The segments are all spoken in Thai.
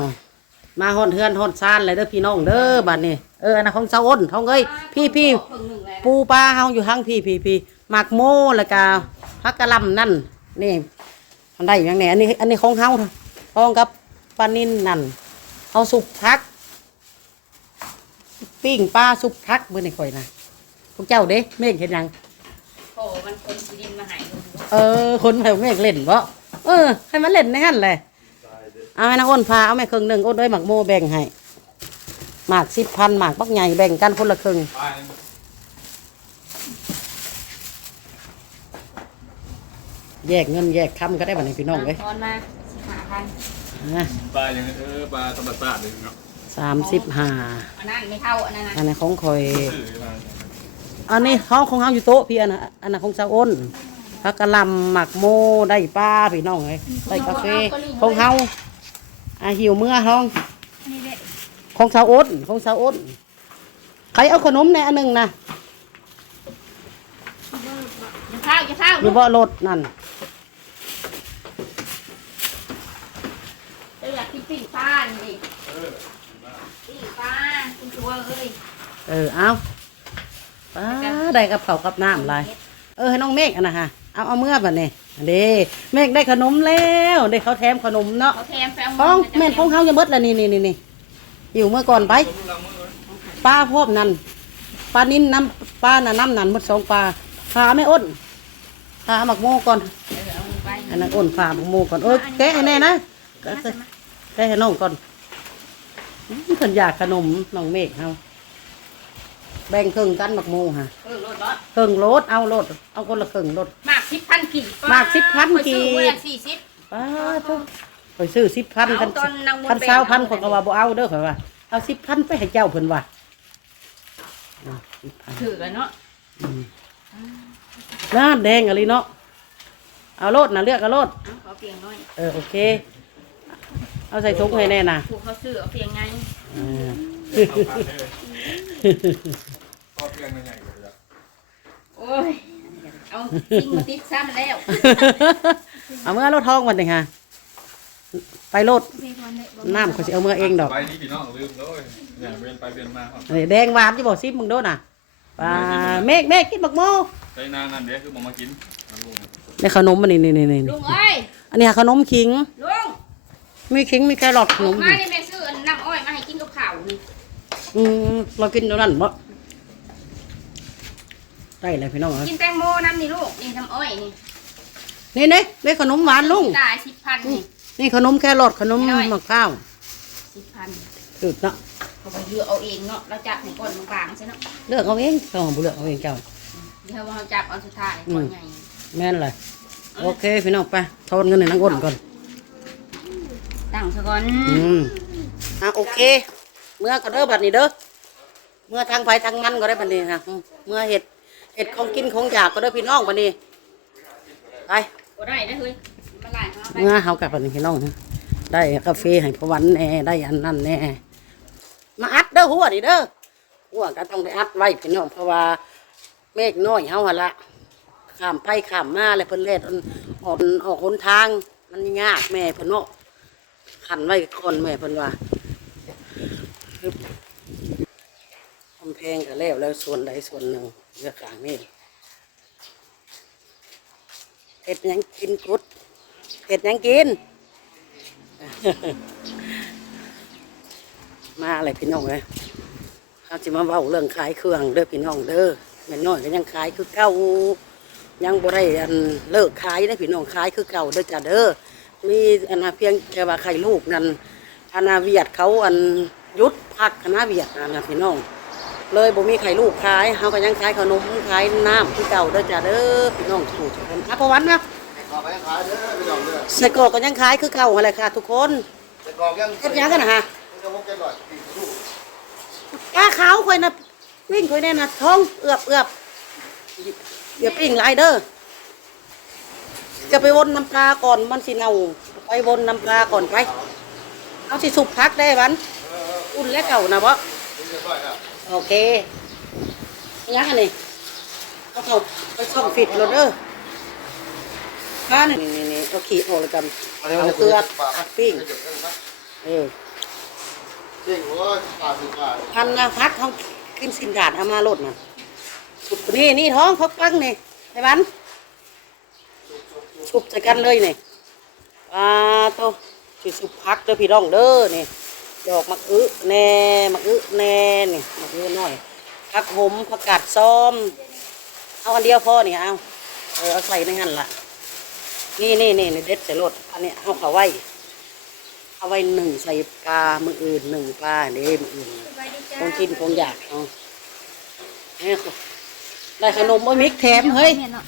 วมาฮอดเฮือนฮอดซานเลยเด้อพี่น้องเด้อบัดนี้เอออันนั้นของเจ้าอ้นท้องเอ้ยพี่พี่ครึ่งหนึ่งแล้วปูปลาเฮาอยู่ทั้งพี่พี่พี่หมากโมแล้วก็พักกะหลำนั่นนี่มันได้อย่างไหนอันนี้ อันนี้ของเฮาพ้องกับปลานินนั่นเอาสุกพัก ปิ้งปลาสุกพักเมื่อนี่ข่อยนะพวกเจ้าเด้เมฆเห็นยังโอ้มันคนสีดินมาใหายเออ คนแถวเมฆเล่นบ่เออ ให้มันเล่นในหั่นแหละ เอาให้นางอ้นพาเอาแม่ครึ่งหนึ่งอ้นเอ้ยหมักโมแบ่งให้หมากสิบพันหมากปักใหญ่แบ่งกันคนละครึ่งไปแยกเงินแยกคำก็ได้บัดนี้พี่น้องเอ้ยทอนมาสิบห้าพันอะปลาอย่างเออปลาธรรมชาติเลยเนาะสามสิบห้าอันนั้นไม่เท่าอันนั้นนะอันนั้นของคอยซื้อมาอันนี้ห้องของเฮาอยู่โต๊ะพี่อันนั้นอันนั้นของสาวอ้นพักกะหลำหมักโมได้ป้าพี่น้องเอ้ยได้กาแฟของเฮา อาหิวเมื่อห้อง อันนี้เด็ดของสาวอ้นของสาวอ้นใครเอาขนมในอันหนึ่งนะอย่าเท่าอย่าเท่าอยู่บ่รถนั่นจะอยากกินปิ้งปลานี่ปิ้งปลาคุณตัวเอ้ยเออเอาป้าได้กับเขาวกับน้ำลายเออให้น้องเมฆอันนะฮะ เอาเอาเมื่อบัดนี้อันเด้เมฆได้ขนมแล้วได้เขาแถมขนมเนาะเขาแถมแฟมของแม่นของเฮาจะเบิดแล้วนี่นี่นี่นี่อยู่เมื่อก่อนไปต้มลำมือปลาพร้อมนั่นปลานิ่นน้ำปลาน่ะน้ำนั่นหมดสองปลาขาไม่อ้นขาหมักโมก่อนเออเอาไปอันนั้นอ้นขาหมักโมก่อนโอ้ยแกะให้แน่นะแกะให้แกะให้น้องก่อนอื้อเพิ่นอยากขนมน้องเมฆเฮาแบ่งครึ่งกันหมักโมฮะเออรถรถครึ่งโลดเอาโลดเอาคนละครึ่งโลดมาก สิบพันกี่มาก10,000กี่ สี่สิบ ป้าทุกไปซื้อสิบพันเอากันตอนนางมนต์พันไปเศร้าพันเอา คนก็ว่าบ่เอาเด้อข่อยว่าเอาสิบพันไปให้เจ้าเพิ่นว่าอะ10,000ถือกันเนาะน้าแดงอะไรเนาะเอาโลดนะเลือกเอาโลดเอาเขาเพียงน้อยเออโอเค เอาใส่ถุงให้แน่นะผูกเขาซื้อเอาเพียงไงอ่าเอาผ่านเลยก็เพียงไม่ใหญ่กว่าจะโอ้ย เอาทิ้งมาติดซ้ำแล้วเอาเมื่อโลดทองวันหนึ่งฮะไปโลดน้ำเขาสิเอาเมื่อเองดอกไปนี่พี่น้องลืมเลยอย่าเวียนไปเวียนมาครับนี่แดงหวานที่บอกซิมึงโดนน่ะปลาเมฆเมฆกินบักโมใช้นานนั่นเดี๋ยวคือบอกมากินเอาลูกได้ขนมมันนี่นี่นี่นี่ลุงเอ้ยอันนี้ขนมขิงลุงมีขิงมีแครอทขนลุมงมานี่แม่ซื้ออันน้ำอ้อยมาให้กินกับข้าวนี่อืมเรากินตรงนั้นบ่ ได้เลยพี่น้องเอ้ยกินแตงโมน้ำนี่ลูก นี่น้ำอ้อยนี่นี่นี่ได้ขนมหวานลุง ตายสิบพันนี่ นี่ขนมแครอทขนมไม่น้อยมะพร้าวสิบพันสุดเนาะเขาไปเลือกเอาเองเนาะเราจับให้ก่อนบางๆใช่เนาะเลือกเอาเองต้องบุเลือกเอาเองเจ้า เดี๋ยวเราจับเอาสุดท้ายก่อนใหญ่แม่นเลยโอเคพี่น้องไปทอนเงินในนังอ้นก่อน ตั้งซะก่อนอืมอะโอเค เมื่อก็เด้อบัดนี้เด้อ เมื่อทางไฟทางมันก็ได้บัดนี้นะอืมเมื่อเห็ด เห็ดของกินของอยากก็ได้อพี่น้องบัดนี้ไปก็ได้ได้อเฮ้ยมาไล่เขาไปเมื่อเฮากลับบัดนี้พี่น้องนะได้กาแฟให้พระวันแน่ได้อันนั้นแน่มาอัดเด้อหัวนี่เด้อหัวก็ต้องได้อัดไว้พี่น้องเพราะว่าเมฆน้อยเฮาหั่นละข้ามไปข้ามมาเลยเพิ่นเล่นออกออกหนทาง มันยากแม่เพิ่นเนาะขันไว้ก่อนแม่เพิ่นว่าฮึบกำแพงก็แล้วแล้วส่วนใดส่วนหนึ่ง เลือกกลางนี่เห็ดหยังกินกุดเห็ดหยังกิน มาอะไรพี่น้องเลยเขาจะมาเว้าเรื่องขายเครื่องเด้อพี่น้องเด้อแม่น้อยก็ยังขายคือเก่ายังบ่ได้อันเลิกขายได้อพี่น้องขายคือเก่าเด้อจ้ะเด้อมีอันนะเพียงแต่ว่าไข่ลูกนั่นคณะเวียดเขาอันหยุดพักคณะเวียดนั่นนะพี่น้อง เลยบ่มีไข่ลูกขายเขาก็ยังขายขนมขายน้ำคือเก่าเด้อจ้ะเด้อพี่น้องถูกทุกคนอะพอวันนะขอไปขายเด้อพี่น้องเด้อใส่กรอกก็ยังขายคือเก่าอะไรค่ะ ทุกคนแต่กรอกยังเฮ็ดหยังกันนะฮะมันจะมุกแก่หน่อยปีกลูกกาขาวคอยนะวิ่งคอยแน่นะท้องเอือบเอือบอย่าปิ้งหลายเด้อจะไปวนน้ำปลาก่อนมันสิเน่าไปวนน้ำปลาก่อนไปเอาสิสุกพักได้วัน อุ่นและเก่านะบ่นี่จะค่อยครับ โอเคยังอันนี้เอาเข้าไปช่องฟิตรถเด้อข้านี่นี่นี่เอาขี้ออกเลยกันเอาเกลือผักปิ้งเออเก่งโอ้ยขาดสิขาดพันนะพักเขากินสินขาดเอามาลดนะสุดนี่นี่ท้องเขาปังนี่ไอ้บันสุบใส่กันเลยนี่ปลาโตสิสุบพักเด้อพี่น้องเด้อนี่ ดอกมักอึแน่มักอึแน่นี่มักอึน้อยผักหมผักกาดซ้อม เอาอันเดียวพอนี่เอาเออเอาใส่ในหั่นละนี่นี่นี่นี่เด็ดใส่รถอันนี้เอาเขาไว้ เอาไว้หนึ่งใส่ปลามืออื่นหนึ่งปลาเด้มืออื่นคงกินคงอยากเอาเนี่ยได้ขนมโอ้ยมิกแถมเฮ้ยนี่เนาะ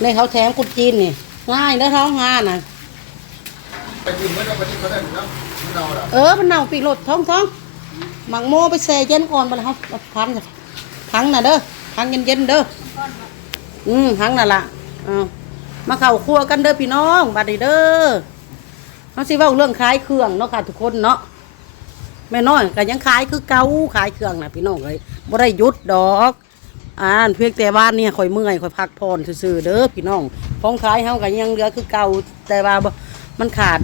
ในเขาแถมกุดจีนนี่ง่ายนะท้องงานน่ะไปกินไม่ได้ไปกินเขาได้นะไม่เอาละเออมันเน่าปีกรถท้องท้องหมักโมไปแช่เย็นก่อนไปแล้วครับพังพังน่ะเด้อพังเย็นเย็นๆเด้ออืมพังน่ะล่ะเอามาเข้าครัวกันเด้อพี่น้องบัดนี้เด้อเขาสิว่าเรื่องขายเครื่องเนาะค่ะทุกคนเนาะแม่น้อยก็ยังขายคือเก่าขายเครื่องน่ะพี่น้องเลยบ่ได้หยุดดอกอ่านเพียงแต่บ้านเนี่ยข่อยเมื่อยข่อยพักผ่อนซื่อๆเด้อพี่น้องของขายเฮาก็ยังเหลือคือเก่าแต่ว่ามันขาด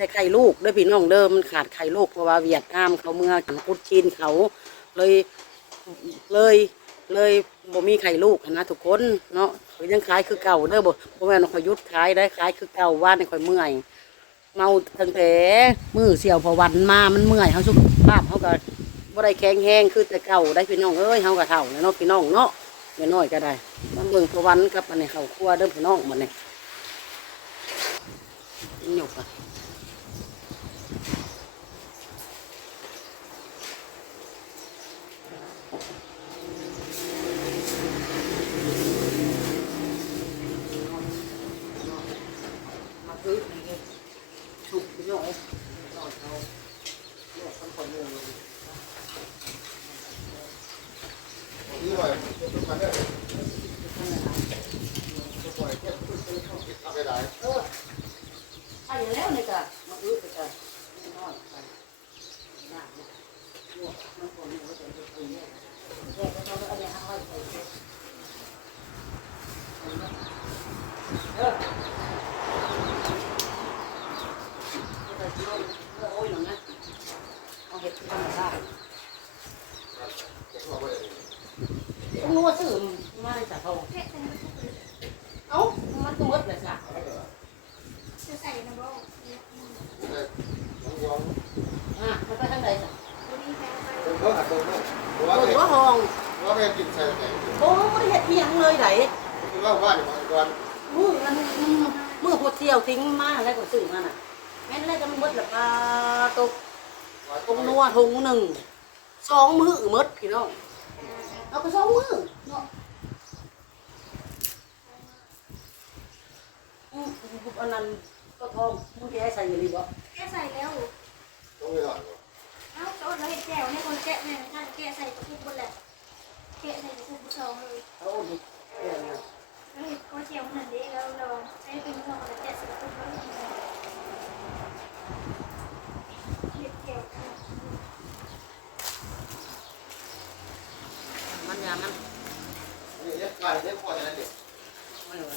แต่ไข่ลูกด้อพี่น้องเด้อมันขาดไข่ลูกเพราะว่าเวียดนามเขาเมื่อกันกุดจีนเขาเลยเลยเลยบ่มีไข่ลูกนะทุกคนเนาะข่อยังขายคือเก่าเด้อบ่บ่แม่นว่าข่อยยุดขายได้ขายคือเก่าว่าในข่อยเมื่อยเมาตั้งแต่มือเสี่ยวพอวันมามันเมื่อยเขาสุขภาพเขาก็บ่ได้แข็งแรงคือแต่เก่าได้พี่น้องเอ้ยเขาก็เท่าแล้วเนาะพี่น้องเนาะไม่น้อยก็ได้มันเบิ่งพอวันกับอันนี้เขาครัวเด้อพี่น้องมันนี่หยกอะมาซื้อนี่เลยสุกพี่น้องเอ้ยน้อยเขาลวกมันคนหนึ่งเลย นี่หน่อยทุกคนเนี่ยทุกคนเนี่ยทำไม่ได้ เออใช่แล้วนี่ก็มาอื้อไปก็น้อยไปหนักเนี่ยลวกมันคนหนึ่งก็จะเป็นคนเนี่ยแยกก็ต้องเอาเนี่ยเอาไว้ใส่เก็บเออเอาใส่ถุงเอาโอ้ยหน่อยนะเอาเห็ดที่ทำได้ต้องรู้ว่าซื้อมาได้จากเขา แค่ใส่น้ำซุปเลย เอ้ามันก็หมดเลยจ้ะ จะใส่น้ำร้อน อะมันไปทางใดจ้ะตัวนี้แพ้ไปเป็อัดตรงนั้นเพราะว่าเปิดแม่ว่าห้อง เพราะว่าแม่กินใส่แข็งโอ้ไม่เห็ดเพียงเลยไหนคือว่าบ้านบางวันมือมันมือพอเที่ยวทิ้งมาแล้วก็ซื้อมาน่ะแม่นแล้วจะมันหมดละปลาตกตรงนัวทงหนึ่งสองมือหมดพี่น้องเอาไปสองมือเนาะอืมอันนั้นก็ทองมึงแกใส่ยังไงบ่แค่ใส่แล้ว ไม่หน่อยเอ้าโจ๊ดเราเห็ดแจ่วเนี่ยคนแกะเนี่ยท่านแกะใส่กระปุกบนแหละแกะใส่กระปุกผู้ชองเลยเอาดิเดี๋ยวนะแล้วเห็ดก็แจ่วขนาดนี้แล้วเราใช้เป็นผู้ชองแล้วแกะใส่กระปุกแล้วเห็ดแจ่วมันยามันนี่เนี่ยกายเนี่ยพอจะนั่นเด็กไม่ไหว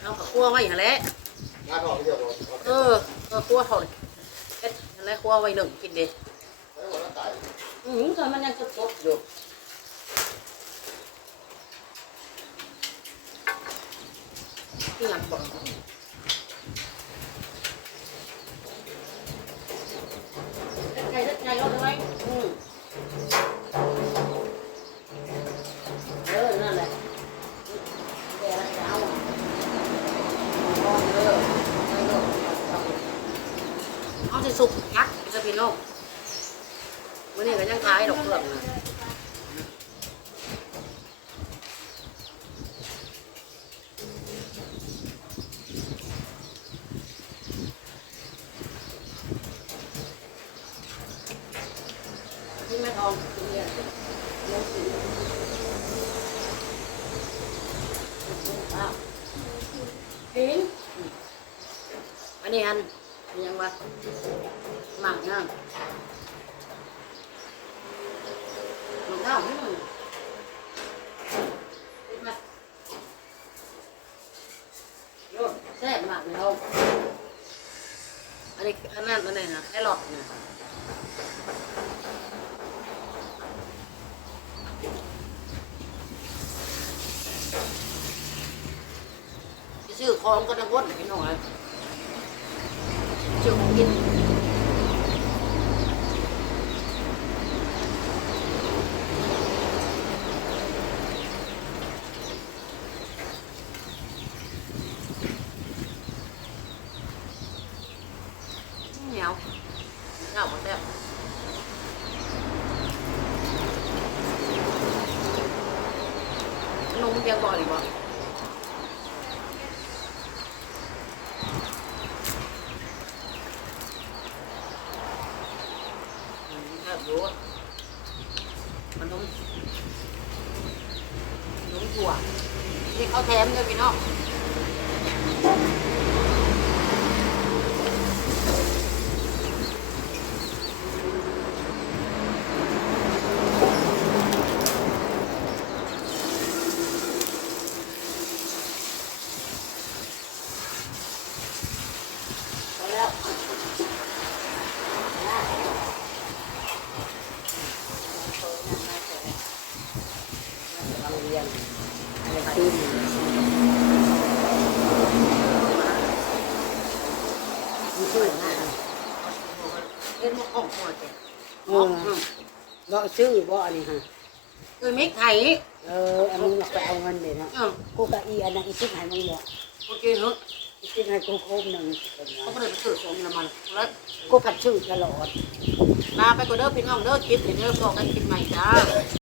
เอากับคั่วไว้หั่นแหละงานออกเดียวเออเออคั่วเขาเอ็ด อะไรคั่วไว้หนึ่งกินเด้ไม่หมดแล้วตายอืมแต่มันยังสดๆอยู่ที่หลังบอกไก่ไก่เอาไว้อืมเออ นั่นแหละแกละเจ้าอะเอาเด้อเอาเด้อ เอาสิสุกพักจะพี่น้องมื่อนี้ก็ยังขายดอกเปลือกนะที่แม่ทองทุเรียนลงสีอ้าวพิงอันนี้อัน ยังวะหมักนะมันข้าวนี่มันโยนแซ่บมากเลยเราอันนี้อันนั้นอันนี้นะแครอทเนี่ยไปซื้อของก็ต้องวนพี่น้องเลย ซื้อของกินเหนียวเหนียวหมดแล้วนมเพียงบ่อหรือบ่อืมค รู้มันนมนมถั่วนี่เขาแถมเลยพี่น้อง พอแล้วเราเรียนอะไรขึ้น มีชื่อนเอ็นมาของพ่อเจ้เออบ่ชื่อบ่อันนี้ฮะคือมิกไห่เอออันมึงอยากไปเอาเงินเลยนะเออกูกับอีอันนั้นอีซิกให้มึงเนี่ยโอเคเนอะอีซิกให้กูโคมหนึ่งเขาไม่ได้ไปซื้อสมน้ำมันแล้วกูผัดชื่อตลอดลาไปก็เด้อพี่น้องเด้อคลิปเดี๋ยวเด้อบอกกันคลิปใหม่จ้า